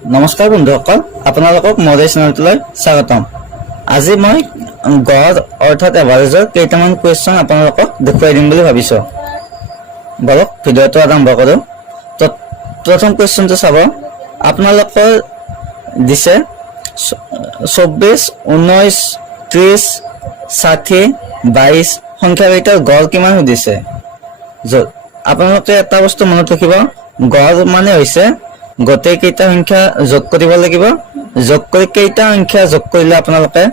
নমস্কাৰ বন্ধুসকল, আপোনালোকক মোৰ চেনেলটোলৈ স্বাগতম। আজি মই গড় অৰ্থাৎ এভাৰেজৰ কেইটামান কুৱেশ্যন আপোনালোকক দেখুৱাই দিম বুলি ভাবিছোঁ। বলক ভিডিঅ'টো আৰম্ভ কৰোঁ। তো প্ৰথম কুৱেশ্যনটো চাব। আপোনালোকৰ দিছে 24, 19, 30, 60, 22 সংখ্যাকেইটাৰ গড় কিমান সুধিছে। আপোনালোকে এটা বস্তু মনত ৰাখিব, গড় মানে হৈছে গোটেই কেইটা সংখ্যা যোগ কৰিব লাগিব। যোগ কৰি কেইটা সংখ্যা যোগ কৰিলে আপোনালোকে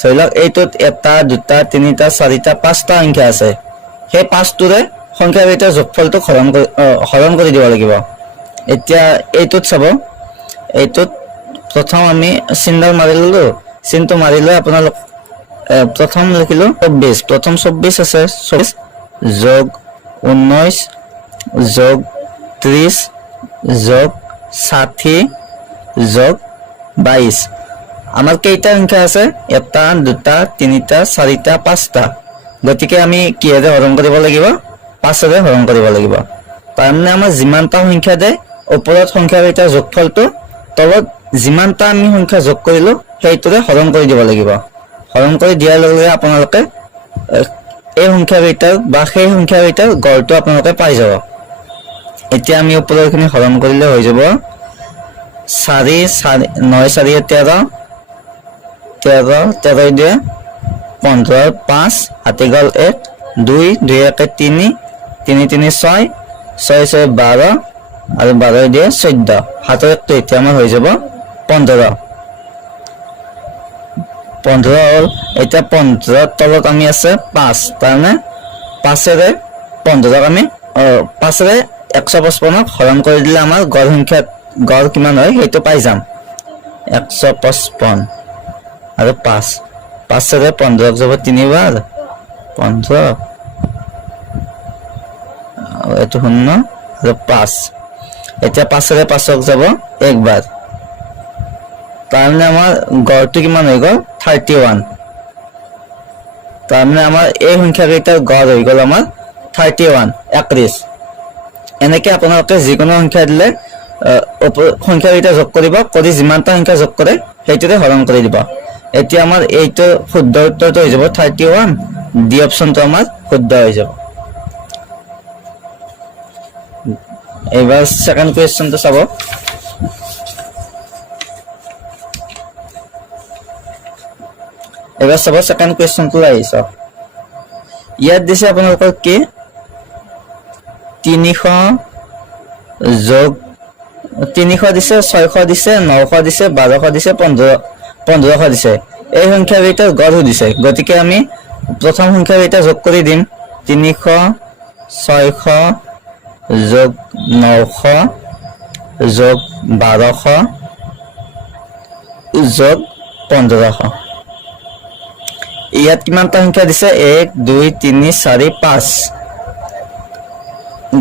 ধৰি লওক এইটোত 1, 2, 3, 4, 5টা সংখ্যা আছে, সেই 5টোৰে সংখ্যাকেইটাৰ যোগফলটো হৰণ কৰি দিব লাগিব। এতিয়া এইটোত চাব, এইটোত প্ৰথম আমি চিনডাল মাৰি ললো। চিনটো মাৰি লৈ আপোনালোক প্ৰথম লিখিলো 24। প্ৰথম 24 আছে, 24 যোগ 19 যোগ 30 যোগ 60 যোগ 22। আমাৰ কেইটা সংখ্যা আছে? 1, 2, 3, 4, 5টা। গতিকে আমি কিহেৰে হৰণ কৰিব লাগিব? 5ৰে হৰণ কৰিব লাগিব। তাৰমানে আমাৰ যিমানটা সংখ্যা দিয়ে ওপৰত সংখ্যাকেইটাৰ যোগফলটো তলত যিমানটা আমি সংখ্যা যোগ কৰিলো সেইটোৰে হৰণ কৰি দিব লাগিব। হৰণ কৰি দিয়াৰ লগে লগে আপোনালোকে এই সংখ্যাকেইটাৰ বা সেই সংখ্যাকেইটাৰ গড়টো আপোনালোকে পাই যাব। এতিয়া আমি ওপৰৰখিনি হৰণ কৰিলে হৈ যাব 4, 9, 4, 13, 13 দিয়ে 15, 5 হাতী গ'ল 1, 2, 2, 1, 3, 3, 3, 6, 6, 6, 12 আৰু 12 দিয়ে 14। হাতৰ 1টো এতিয়া আমাৰ হৈ যাব 15। 15 হ'ল। এতিয়া 15ৰ তলত আমি আছে 5, তাৰমানে 5ৰে 15ক আমি 5ৰে 155ক হৰণ কৰি দিলে আমাৰ গড় কিমান হয় সেইটো পাই যাম। 155 আৰু 5ৰে 15ক যাব 3 বাৰ 15, এইটো 0 আৰু 5। এতিয়া 5ৰে 5ক যাব 1 বাৰ, তাৰমানে আমাৰ গড়টো কিমান হৈ গ'ল? 31। তাৰমানে আমাৰ এই সংখ্যাকেইটাৰ গড় হৈ গ'ল আমাৰ 31, 31। এনেকে আপোনালোকে যিকোনো সংখ্যা দিলে সংখ্যাকেইটা যোগ কৰিব, কৰি যিমানটা সংখ্যা যোগ কৰে সেইটোৰে হৰণ কৰি দিব। এতিয়া আমাৰ এইটো শুদ্ধ উত্তৰটো হৈ যাব 31। ডি অপশ্যনটো আমাৰ শুদ্ধ হৈ যাব। এইবাৰ ছেকেণ্ড কুৱেশ্যনটো চাব। এবাৰ চাব ছেকেণ্ড কুৱেশ্যনটো আহিছ। ইয়াত দিছে আপোনালোকৰ কি 300 যোগ 300 দিছে, 600 দিছে, 900 দিছে, 1200 দিছে, 1500 দিছে। এই সংখ্যাকেইটাৰ গড় সুধিছে। গতিকে আমি প্ৰথম সংখ্যাকেইটা যোগ কৰি দিম। 300, 600 যোগ 900 যোগ 1200 যোগ 1500। ইয়াত কিমানটা সংখ্যা দিছে? 1, 2, 3, 4, 5।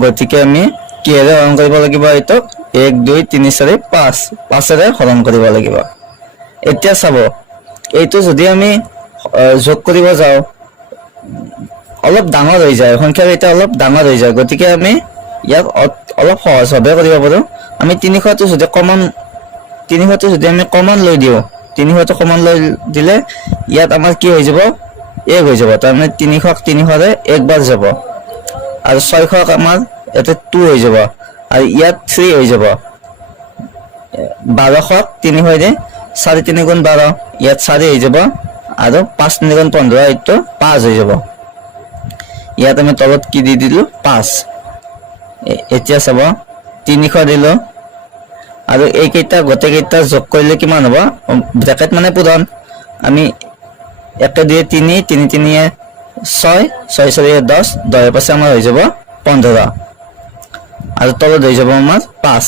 গতিকে আমি কিহেৰে হৰণ কৰিব লাগিব? এইটোক 1, 2, 3, 4, 5, 5ৰে হৰণ কৰিব লাগিব। এতিয়া চাব, এইটো যদি আমি যোগ কৰিব যাওঁ অলপ ডাঙৰ হৈ যায়, সংখ্যাকেইটা অলপ ডাঙৰ হৈ যায়। গতিকে আমি ইয়াক অলপ সহজভাৱে কৰিব পাৰোঁ। আমি 300টো যদি আমি কমন লৈ দিওঁ, 300টো কমন লৈ দিলে ইয়াত আমাৰ কি হৈ যাব? 1 হৈ যাব। তাৰমানে 300ক 300ৰে 1 বাৰ যাব আৰু 600ক আমাৰ ইয়াতে 2 হৈ যাব আৰু ইয়াত 3 হৈ যাব। 1200ক 300ৰে 4, 3 গুণ 12, ইয়াত 4 হৈ যাব আৰু 5, 3 গুণ 15, এইটো 5 হৈ যাব। ইয়াত আমি তলত কি দি দিলো? 5। এতিয়া চাব 300 দিলো আৰু এইকেইটা গোটেইকেইটা যোগ কৰিলে কিমান হ'ব? ব্ৰেকেট মানে পূৰণ। আমি 1, 2, 3, 3, 3, 6, 6, 4, 10, 10 পাছে আমাৰ হৈ যাব 15 আৰু তলত হৈ যাব আমাৰ 5।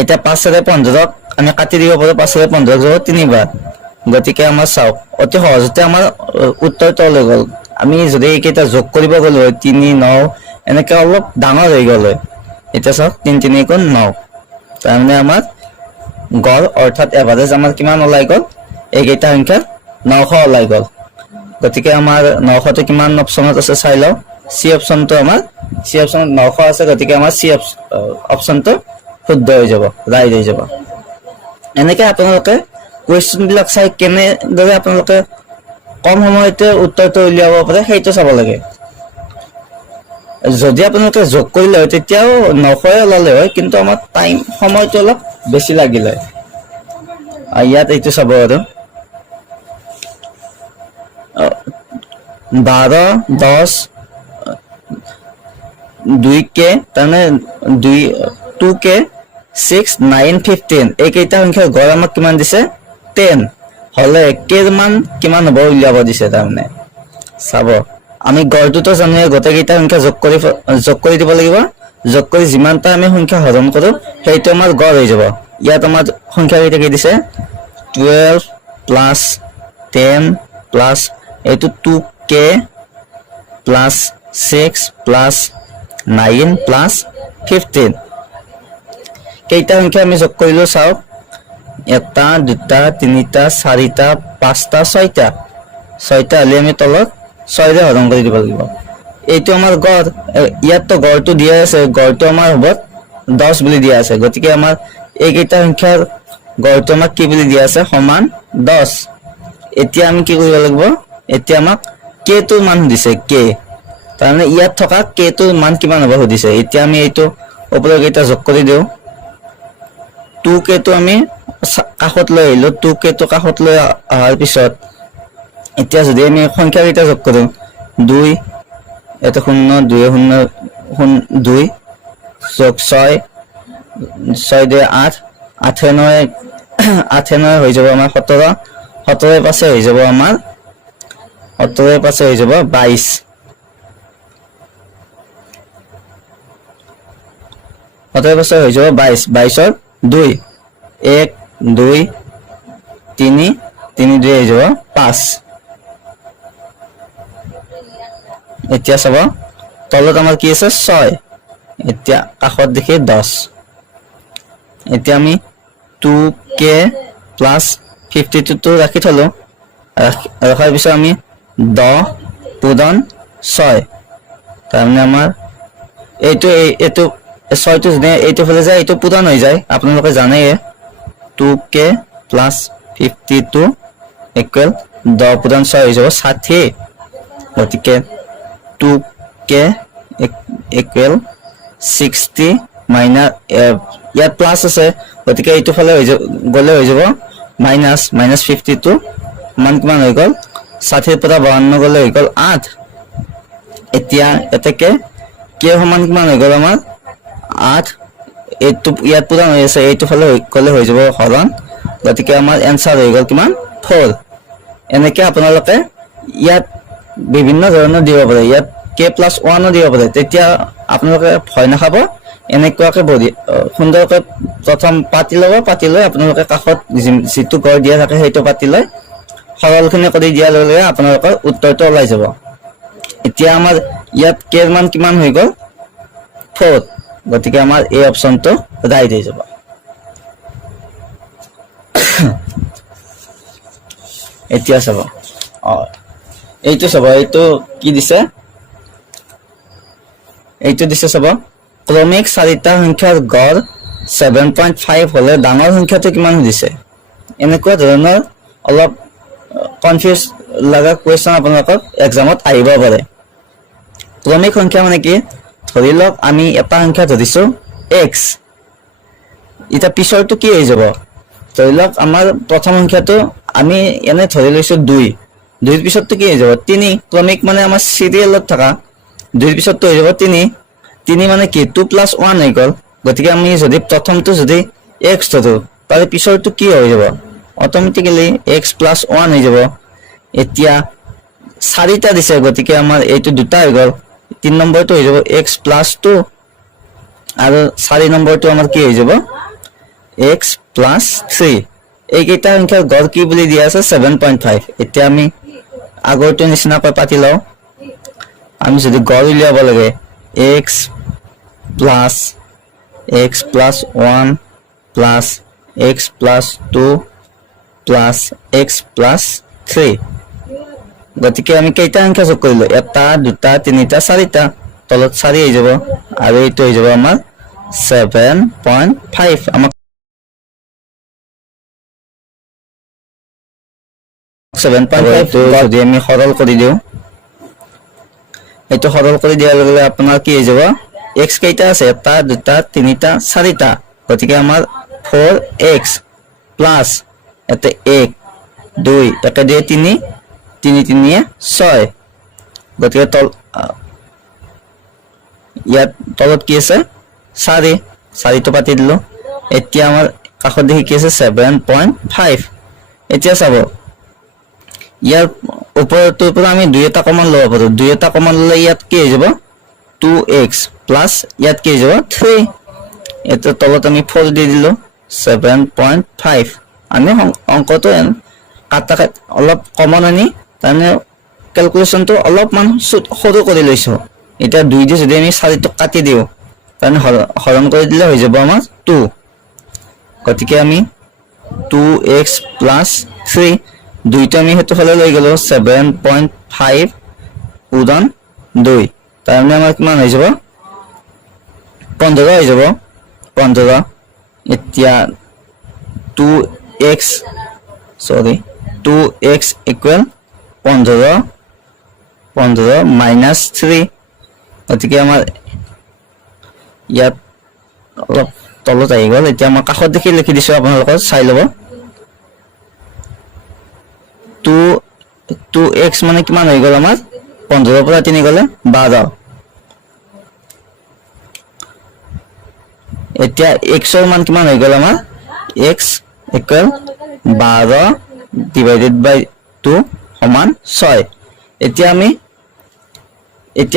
এতিয়া 5ৰে 15ক আমি কাটি দিব পাৰোঁ। 5ৰে 15ক যাব 3 বাৰ। গতিকে আমাৰ চাওক অতি সহজতে আমাৰ উত্তৰটো লৈ গ'ল। আমি যদি এইকেইটা যোগ কৰিব গ'লো হয় 3, 9 এনেকে অলপ ডাঙৰ হৈ গ'ল হয়। এতিয়া চাওক 3, 3 গুণ 9, তাৰমানে আমাৰ গড় অৰ্থাৎ এভাৰেজ আমাৰ কিমান ওলাই গ'ল? এইকেইটা সংখ্যা 900 ওলাই গ'ল। গতিকে আমাৰ 900টো কিমান অপশ্যনত আছে চাই লওঁ। চি অপশ্যনটো আমাৰ 900 আছে। গতিকে আমাৰ চি অপশ্যনটো শুদ্ধ হৈ যাব, ৰাইট হৈ যাব। এনেকৈ আপোনালোকে কুৱেশ্যনবিলাক চাই কেনেদৰে আপোনালোকে কম সময়তে উত্তৰটো উলিয়াব পাৰে সেইটো চাব লাগে। যদি আপোনালোকে যোগ কৰিলে হয় তেতিয়াও 900 ওলালে হয়, কিন্তু আমাৰ সময়টো অলপ বেছি লাগিলে। ইয়াত এইটো চাব আৰু 12, 10, 2k তাৰমানে 2k 6, 9, 15 এইকেইটা সংখ্যাৰ গড় আমাক কিমান দিছে 10 হলে কেৰ মান কিমান হ'ব উলিয়াব দিছে। তাৰমানে চাব আমি গড়টোতো জানো, গোটেইকেইটা সংখ্যা যোগ কৰি দিব লাগিব। যোগ কৰি যিমানটা আমি সংখ্যা হৰণ কৰো সেইটো আমাৰ গড় হৈ যাব। ইয়াত আমাৰ সংখ্যা কেইটা কি দিছে 12 প্লাছ 10 প্লাছ এইটো 2k প্লাছ 6 প্লাছ 9 প্লাছ 15 কেইটা সংখ্যা আমি যোগ কৰিলো চাওক 1 2 3 4 5 6টা হলে আমি তলত 6 ৰে হৰণ কৰি দিব লাগিব। এইটো আমাৰ গড়, ইয়াততো গড়টো দিয়া আছে, গড়টো আমাৰ হ'ব 10 বুলি দিয়া আছে, গতিকে আমাৰ এইকেইটা সংখ্যাৰ গড়টো আমাক কি বুলি দিয়া আছে সমান 10। এতিয়া আমি কি কৰিব লাগিব, এতিয়া আমাক k টোৰ মান দিছে k, তাৰমানে ইয়াত থকা k টোৰ মান কিমান হ'ব সুধিছে। এতিয়া আমি এইটো ওপৰৰ কেইটা যোগ কৰি দিওঁ। 2k টো আমি কাষত লৈ আহিলো, 2k টো কাষত লৈ অহাৰ পিছত এতিয়া যদি আমি সংখ্যা কেইটা যোগ কৰো 2 এটা 0 2 0 2 যোগ 6 6 2 8 8 9 8 9 হৈ যাব আমাৰ 17 17 পাছে হৈ যাব আমাৰ 17 পাছে হৈ যাব 22 17 পাছে হৈ যাব 22 22ৰ 2 1 2 3 3 2 হৈ যাব 5। এতিয়া চাব তলত আমাৰ কি আছে 6, এতিয়া কাষত দেখি 10। এতিয়া আমি 2k প্লাছ 52 টো ৰাখি থলো, ৰখাৰ পিছত আমি 10 পূৰণ 6, তাৰমানে আমাৰ এইটো 6টো যদি এইটো ফালে যায় এইটো পূৰণ হৈ যায়, আপোনালোকে জানেই 2k প্লাছ 52 ইকুৱেল 10 পূৰণ 6 হৈ যাব 60, গতিকে 2k ইকুৱেল 60 মাইনাছ ইয়াত প্লাছ আছে গতিকে এইটো ফালে গ'লে হৈ যাব মাইনাছ 52 মান কিমান হৈ গ'ল 60 পৰা 52 গ'লে হৈ গ'ল 8। এতিয়া এতেকে k সমান কিমান হৈ গ'ল আমাৰ 8, এইটো ইয়াত পূৰণ হৈ আছে, এইটো ফালে গ'লে হৈ যাব হৰণ, গতিকে আমাৰ এনসাৰ হৈ গ'ল কিমান 4। এনেকৈ আপোনালোকে ইয়াত বিভিন্ন ধৰণৰ দিব পাৰে, ইয়াত k প্লাছ 1 দিব পাৰে, তেতিয়া আপোনালোকে ভয় নাখাব। এনেকুৱাকে সুন্দৰকৈ প্ৰথম পাতি ল'ব, পাতি লৈ আপোনালোকে কাষত যিটো গড় দিয়া থাকে সেইটো পাতি লৈ সৰলখিনি কৰি দিয়াৰ লগে লগে আপোনালোকৰ উত্তৰটো ওলাই যাব। এতিয়া আমাৰ ইয়াত k ৰ মান কিমান হৈ গ'ল 4, গতিকে আমাৰ এই অপচনটো ৰাইট হৈ যাব। এতিয়া চাব এইটো চাব, এইটো কি দিছে, এইটো দিছে চাব ক্ৰমিক 4টা সংখ্যাৰ গড় 7.5 হলে ডাঙৰ সংখ্যাটো কিমান দিছে। এনেকুৱা ধৰণৰ অলপ কনফিউজ লগা কুৱেশ্যন আপোনালোকৰ এক্সামত আহিব পাৰে। ক্ৰমিক সংখ্যা মানে কি, ধৰি লওক আমি এটা সংখ্যা ধৰিছো x, এতিয়া পিছৰটো কি হৈ যাব, ধৰি লওক আমাৰ প্ৰথম সংখ্যাটো আমি এনে ধৰি লৈছো 2, 2ৰ পিছতটো কি হৈ যাব 3, ক্ৰমিক মানে আমাৰ চিৰিয়েলত থকা 2ৰ পিছতটো হৈ যাব 3, 3 মানে কি 2 প্লাছ 1 হৈ গ'ল, গতিকে আমি যদি প্ৰথমটো যদি x ধৰো তাৰে পিছৰটো কি হৈ যাব অট'মেটিক্যালি x প্লাছ 1 হৈ যাব। এতিয়া 4টা দিছে গতিকে আমাৰ এইটো 2টা হৈ গ'ল, 3 নম্বৰটো হৈ যাব x প্লাছ 2 আৰু 4 নম্বৰটো আমাৰ কি হৈ যাব x প্লাছ 3। এইকেইটা সংখ্যাৰ গড় কি বুলি দিয়া আছে 7.5। এতিয়া আমি আগৰটো নিচিনাকৈ পাতি লওঁ, আমি যদি গড় উলিয়াব লাগে x plus 1 plus x plus 2 plus x plus 3, গতিকে আমি কেইটা সংখ্যা যোগ কৰিলো 1 2 3 4টা, তলত 4 হৈ যাব আৰু এইটো হৈ যাব আমাৰ 7.5। আমাক 7.5 তো যদি আমি সৰল কৰি দিওঁ এইটো সৰল কৰি দিয়াৰ লগে লগে আপোনাৰ কি হৈ যাব x কেইটা আছে 1 2 3 4টা গতিকে আমাৰ 4x প্লাস এতে 1 2 একে দিয়ে 3 3 3 6 গতিকে ইয়াত তলত কি আছে 4 তো পাতি দিলো এতিয়া আমাৰ কাষত দেখি কি আছে 7.5 এতিয়া চাব ইয়াৰ ওপৰটোৰ পৰা আমি 2 এটা কমন লব পাৰো 2 এটা কমন ললে ইয়াত কি হৈ যাব 2x প্লাস ইয়াত কি হৈ যাব 3 এটা তলত আমি 4 দি দিলো 7.5 আমি অঙ্কটো কাটা অলপ কমন আনি তাৰমানে ক্যালকুলেশনটো অলপ মান সৰু কৰি লৈছো এটা 2 দি যদি আমি 4 টো কাটি দিও তাৰমানে হৰণ কৰি দিলে হৈ যাব আমাৰ 2 গতিকে আমি 2x plus 3 দুইটা আমি হেতু হলে লৈ গেল 7.5 উদান 2 তাৰমানে আমাৰ কিমান হৈ যাব 15 হৈ যাব 15 এতিয়া 2x equal 15 minus 3 গতিকে আমাৰ ইয়াত অলপ তলত আহি গল এতিয়া মই কাষত দেখি লিখি দিছো আপোনালোকৰ চাই লব 2x মানে কিমান হৈ গল আমাৰ 15 পৰা 3 গলে 12 এতিয়া x ৰ মান কিমান হৈ গল আমাৰ x equal 12 divided by 2 সমান 6 এতিয়া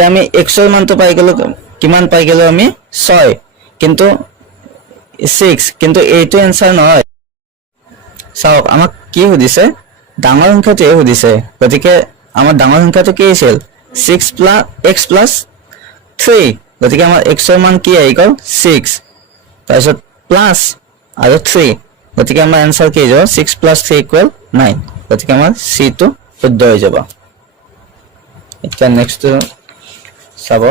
আমি x ৰ মানটো পাই গলো কিমান পাই গলো আমি 6 কিন্তু 6 কিন্তু এইটো आंसर নহয় চাওক আমাক কি হদিছে ডাঙৰ সংখ্যাটো হদিছে গতিকে আমাৰ ডাঙৰ সংখ্যাটো কি আছিল 6 plus x plus 3 গতিকে আমাৰ x ৰ মান কি আহি গল 6 তাৰপিছত প্লাস আৰু 3 গতিকে আমাৰ आंसर কি হৈ যাব 6 plus 3 equal 9 গতিকে আমাৰ c টো শুদ্ধ হৈ যাব এতিয়া নেক্সট চাব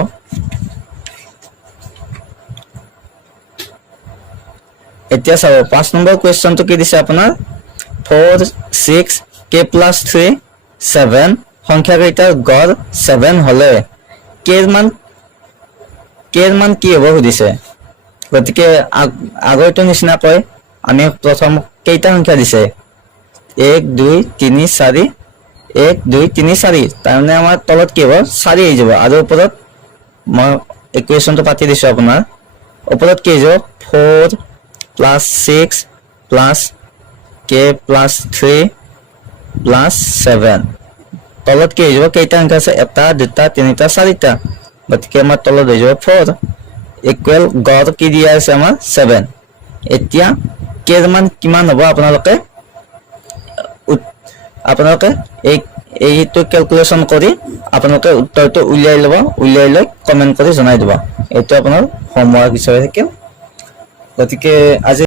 এতিয়া চাব 5 নম্বৰ কোৱেশ্চনটো কি দিছে আপোনাৰ 4 6 k plus 3 7 সংখ্যা কেইটাৰ গড় 7 হলে k ৰ মান কি হ'ব সুধিছে গতিকে আগৰটো নিচিনা কয় আমি প্ৰথম কেইটা সংখ্যা দিছে 1 2 3 4 1 2 3 4 তাৰমানে আমাৰ তলত কি হ'ব 4 হৈ যাব আৰু ওপৰত মই ইকুৱেশ্যনটো পাতি দিছো আপোনাৰ ওপৰত কি হৈ যাব 4 plus 6 plus k plus 3 plus 7 তলত কি হৈ যাব কেইটা সংখ্যা আছে 1 2 3 4টা গতিকে আমাৰ তলত হৈ যাব 4 ইকুৱেল গড় কি দিয়া আছে আমাৰ 7 এতিয়া k ৰ মান কিমান হ'ব আপোনালোকে এইটো ক্যালকুলেশন কৰি আপোনালোকে উত্তৰটো উলিয়াই লব উলিয়াই লৈ কমেন্ট কৰি জনাই দিব এইটো আপোনাৰ হোমৱৰ্ক হিচাপে থাকিল গতিকে আজি